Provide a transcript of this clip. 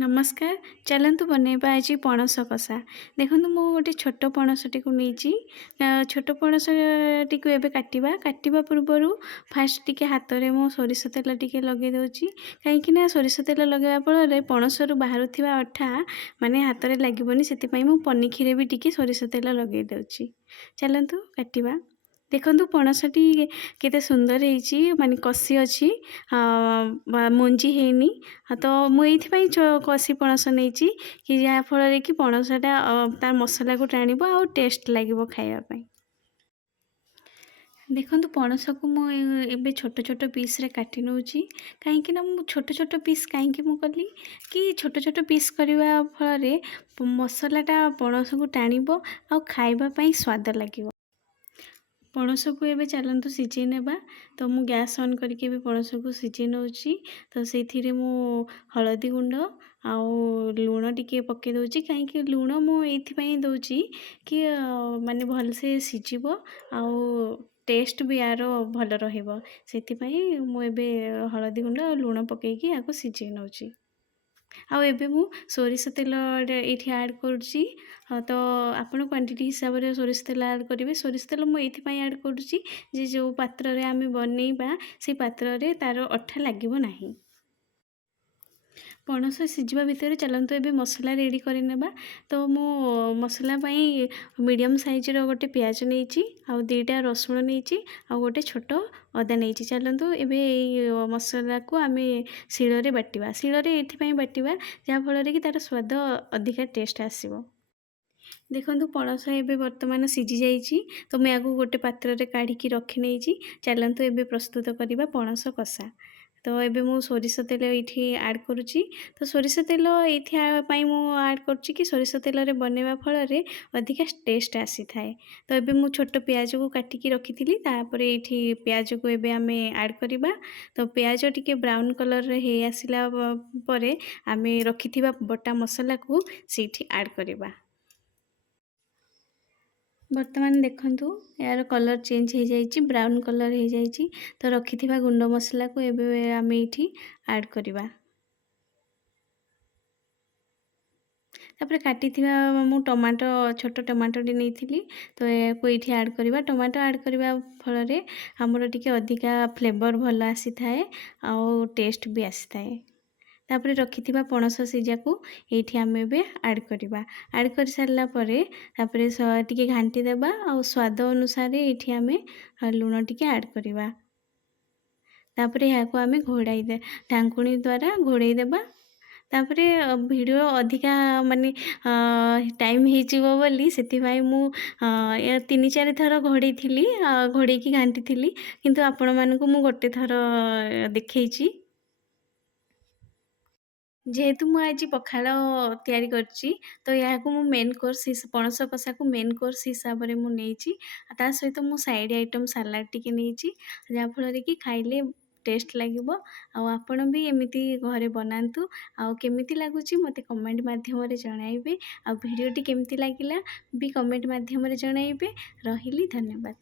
नमस्कार। चलतु बनैबा आज पणस कषा। देखु मु गोटे छोट पणसटी को नहीं छोट पणसटी को एबे काटिबा पूर्वर फास्ट टिके हाथ में मो सोरिष तेल टिके लगे दउची कहीं सोरिष तेल लगेवा फल पणसरू बाहर अठा माने हाथ में लगभग से मु पनीखी भी टिके सोरिष तेल लगे दउची। चलतु काटिबा। देखु पणसटी केते सुंदर होईची माने कसी अच्छी मंजी हैनी तो मुझे कसी पणस नहीं कि जहाँफल कि पणसटा तार मसला को टाणब आ टेस्ट लगे खायापी। देखु पणस को मुझे छोट छोट पीस रे काटी नौ कहीं छोट छोट पीस कहीं कली कि छोट छोट पीस करने फल मसलाटा पणस को टाणब आ खावाई स्वाद लगे। पणस को एबे चलतु सिझे नेबा। तो मु गैस ऑन करके भी पणस को सिझे नौची। तो से मु हलदी गुंड आउ लुण टिके पके दउची कहीं लुण मु एथि दउची कि माने भल से सिझिब आउ टेस्ट भी यार भल रहिबो से मु एबे हलदी गुंड और लुण पकेकी आको सिझे नौची। आउ एबे मु सोरिष तेल ये ऐड करुच्ची। तो आपण क्वांटिटी हिसाब से सोरिष तेल ऐड करेंगे। सोरिष तेल मुझे ये ऐड करुच्ची जे जो पात्र रे आमे बनैबा से पात्र रे तार अठा लागिबो नाही। पणस सिझिबा भितर चलतु एबे मसला रेडी कर नेबा। तो मु मसला पाई मीडियम साइज रो गोटे प्याज नहीं आउ दुईटा रसुण नहीं आ गोटे छोट अदा नहीं। चलतु एबे मसला को आमे शिଳରେ बाटिबा। शिଳରେ एथि बाटिबा जहाँफल कि तार स्वाद अधिका टेस्ट आसीबो। देखु पणस एबे वर्तमान सिझी जाइए। तो मैं आपको गोटे पात्र रे काढ़ी रखी नहीं। चलतु एबे प्रस्तुत करवा पणस कषा। तो एबे मु सोरिष तेल ये ऐड करुच्ची। तो सोरिष तेल ये मु ऐड करुच्ची कि सोरिष तेल रे बनैबा फल अधिका टेस्ट आसी थाए। तो एबे मु छोट प्याज को काटिकी रखी थी ये प्याज को एबे आमे ऐड करवा। तो प्याज टिके ब्राउन कलर रे हे आसिला परे आमे रखिथिबा बटा मसला को सीठी ऐड करवा। वर्तमान देखंतु यार कलर चेंज हो जाइए ब्राउन कलर हो जाइए। तो रखिथिबा गुंड मसला को एबे आमे इठी ऐड करवा। तापर काटी मु टमाटो छोट टमाटो नहीं थी। तो ये ऐड करवा। टमाटो ऐड करवा फल आमर टिके अधिका फ्लेवर भल आसी थाए आउ टेस्ट भी आसी थाए। तापर रखिथिबा पणस सिझा को ये आम ऐड करवा। ऐड कर सारा तापर टिके घांटी देबा आउ स्वाद अनुसार ये आम लुण टिके ऐड करवा। तापर यहाँ आम घोड़ाई दे ढांकुणी द्वारा घोड़ाई देबा। तापर वीडियो अधिका माने टाइम हो बोली से मु 3-4 थर घोड़े थी घोड़े की घांटी थी किंतु आपण मानक मु गोटे थर देखी। जेहेतु मु आज पखाल तैयारी करची तो यहाँ को मु मेन कोर्स पणस कषा को मेन कोर्स हिसाब से मुझे ता सहित मु साइड आइटम सलाड टिके नहीं जहाँफल कि खाइले टेस्ट लगे। आपण भी एमती घरे बनातु आउ केमिति लगुच मते कमेंट माध्यम जनइबे। आ वीडियोटी केमिति लागिला भी कमेंट माध्यम जनइबे। रहिली धन्यवाद।